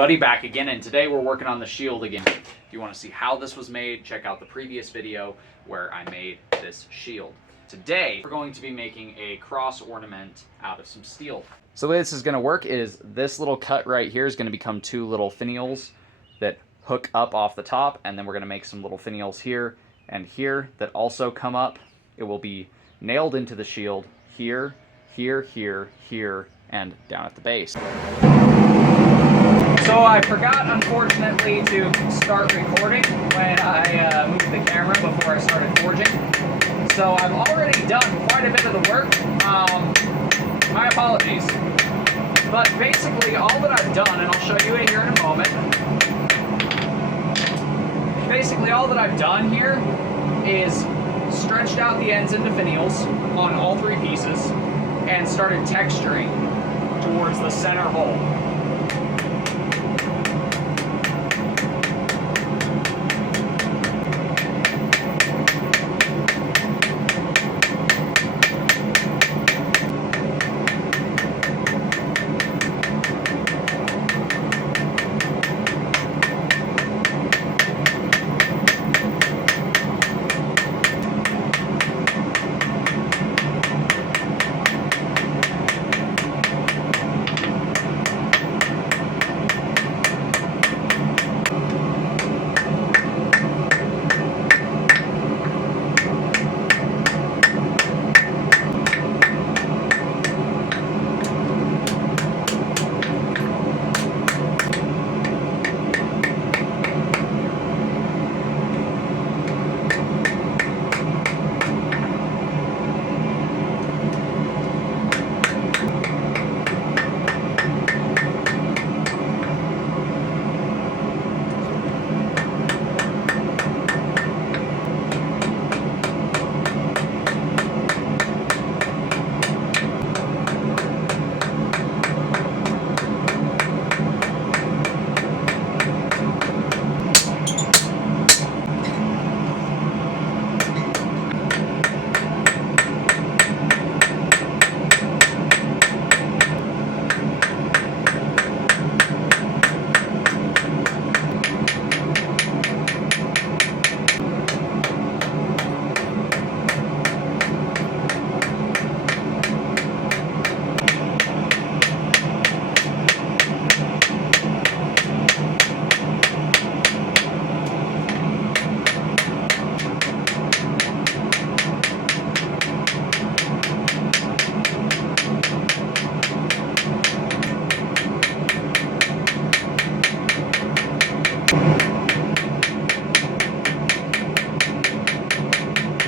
everybody, back again, and today we're working on the shield again. If you want to see how this was made, check out the previous video where I made this shield. Today, we're going to be making a cross ornament out of some steel. So the way this is going to work is this little cut right here is going to become two little finials that hook up off the top, and then we're going to make some little finials here and here that also come up. It will be nailed into the shield here, here, here, here, and down at the base. So I forgot, unfortunately, to start recording when I moved the camera before I started forging. So I've already done quite a bit of the work. My apologies. But basically all that I've done, and I'll show you it here in a moment. Basically all that I've done here is stretched out the ends into finials on all three pieces and started texturing towards the center hole.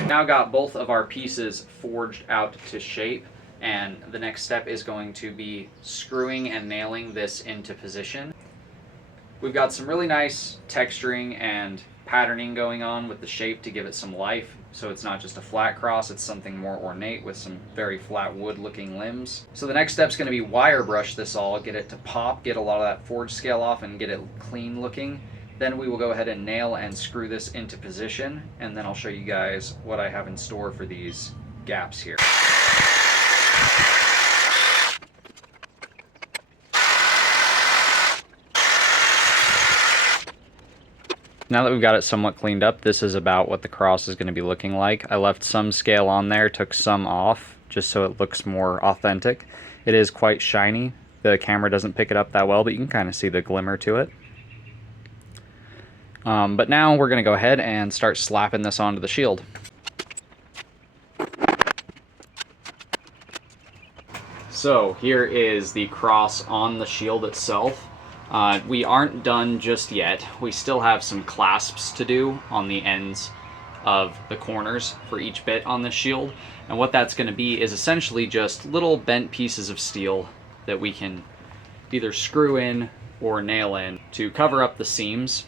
Now got both of our pieces forged out to shape, and the next step is going to be screwing and nailing this into position. We've got some really nice texturing and patterning going on with the shape to give it some life, so it's not just a flat cross, it's something more ornate with some very flat wood looking limbs. So the next step is going to be wire brush this all, get it to pop, get a lot of that forge scale off and get it clean looking. Then we will go ahead and nail and screw this into position, and then I'll show you guys what I have in store for these gaps here. Now that we've got it somewhat cleaned up, this is about what the cross is going to be looking like. I left some scale on there, took some off, just so it looks more authentic. It is quite shiny. The camera doesn't pick it up that well, but you can kind of see the glimmer to it. But now we're going to go ahead and start slapping this onto the shield. So here is the cross on the shield itself. We aren't done just yet. We still have some clasps to do on the ends of the corners for each bit on the shield. And what that's going to be is essentially just little bent pieces of steel that we can either screw in or nail in to cover up the seams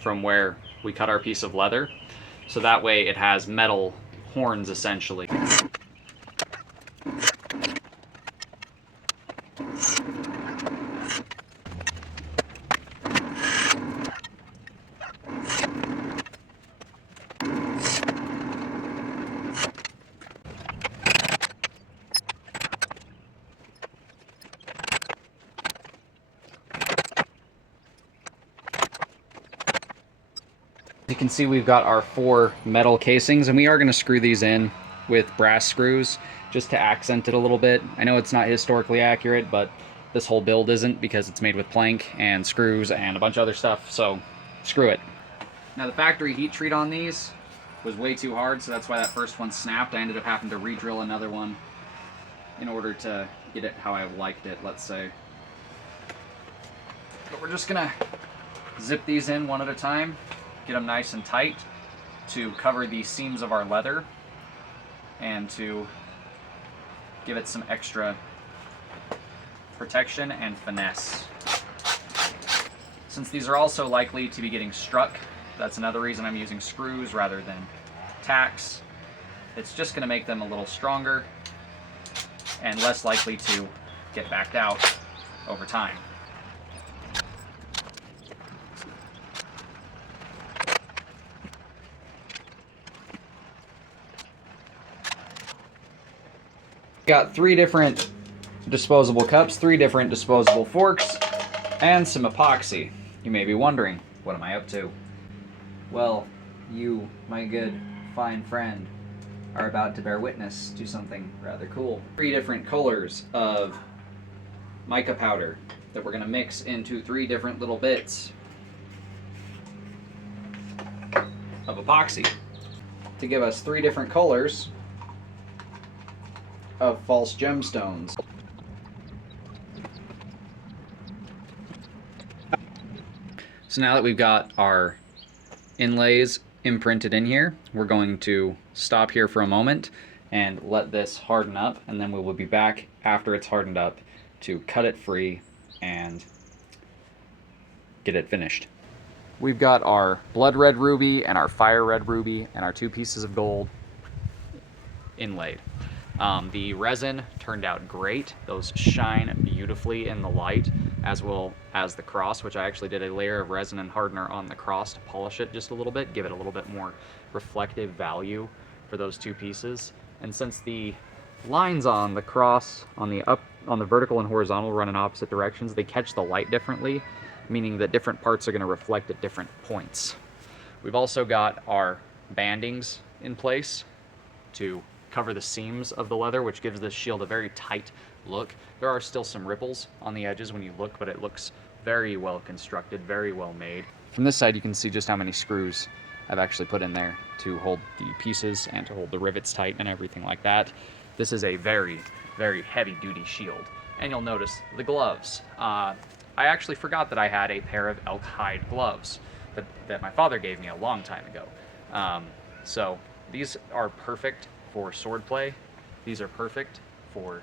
from where we cut our piece of leather, so that way it has metal horns essentially. can see, we've got our 4 metal casings, and we are going to screw these in with brass screws just to accent it a little bit. I know it's not historically accurate, but this whole build isn't, because it's made with plank and screws and a bunch of other stuff, so screw it. Now, the factory heat treat on these was way too hard, so that's why that first one snapped. I ended up having to re-drill another one in order to get it how I liked it, let's say. But we're just gonna zip these in one at a time, get them nice and tight to cover the seams of our leather and to give it some extra protection and finesse. Since these are also likely to be getting struck, that's another reason I'm using screws rather than tacks. It's just going to make them a little stronger and less likely to get backed out over time. Got 3 different disposable cups, 3 different disposable forks, and some epoxy. You may be wondering, what am I up to? Well, you, my good, fine friend, are about to bear witness to something rather cool. 3 different colors of mica powder that we're going to mix into 3 different little bits of epoxy to give us 3 different colors of false gemstones. So now that we've got our inlays imprinted in here, we're going to stop here for a moment and let this harden up, and then we will be back after it's hardened up to cut it free and get it finished. We've got our blood red ruby and our fire red ruby and our 2 pieces of gold inlaid. The resin turned out great. Those shine beautifully in the light, as well as the cross, which I actually did a layer of resin and hardener on the cross to polish it just a little bit, give it a little bit more reflective value for those 2 pieces. And since the lines on the cross on the vertical and horizontal run in opposite directions, they catch the light differently, meaning that different parts are going to reflect at different points. We've also got our bandings in place to cover the seams of the leather, which gives this shield a very tight look. There are still some ripples on the edges when you look, but it looks very well constructed, very well made. From this side, you can see just how many screws I've actually put in there to hold the pieces and to hold the rivets tight and everything like that. This is a very, very heavy-duty shield. And you'll notice the gloves. I actually forgot that I had a pair of elk hide gloves that my father gave me a long time ago. So these are perfect for swordplay. These are perfect for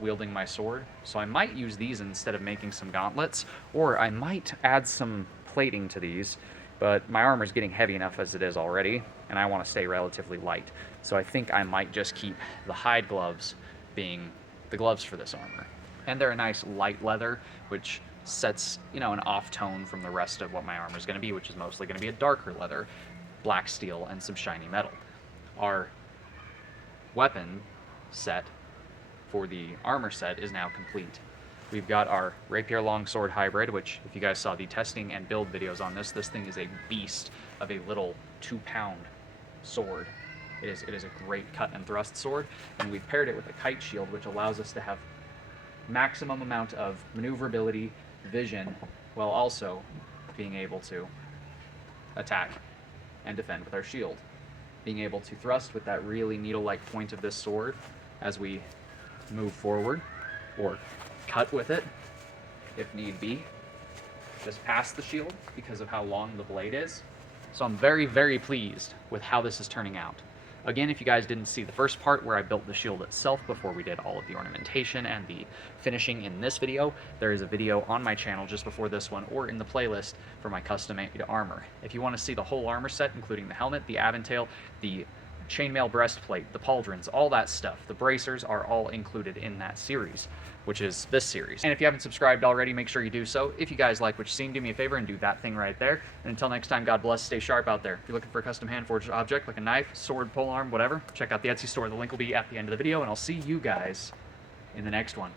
wielding my sword. So I might use these instead of making some gauntlets, or I might add some plating to these, but my armor's getting heavy enough as it is already, and I want to stay relatively light. So I think I might just keep the hide gloves being the gloves for this armor. And they're a nice light leather, which sets, an off tone from the rest of what my armor is going to be, which is mostly going to be a darker leather, black steel, and some shiny metal. Our weapon set for the armor set is now complete. We've got our rapier longsword hybrid, which, if you guys saw the testing and build videos on this thing is a beast of a little 2-pound sword. It is a great cut and thrust sword, and we've paired it with a kite shield, which allows us to have maximum amount of maneuverability, vision, while also being able to attack and defend with our shield. Being able to thrust with that really needle-like point of this sword as we move forward, or cut with it if need be, just past the shield because of how long the blade is. So I'm very, very pleased with how this is turning out. Again, if you guys didn't see the first part where I built the shield itself before we did all of the ornamentation and the finishing in this video, there is a video on my channel just before this one, or in the playlist for my custom-made armor. If you want to see the whole armor set, including the helmet, the aventail, the chainmail breastplate, the pauldrons, all that stuff, the bracers are all included in that series, which is this series. And if you haven't subscribed already, make sure you do so. If you guys like what you've seen, do me a favor and do that thing right there. And until next time, God bless, stay sharp out there. If you're looking for a custom hand-forged object like a knife, sword, polearm, whatever, check out the Etsy store. The link will be at the end of the video, and I'll see you guys in the next one.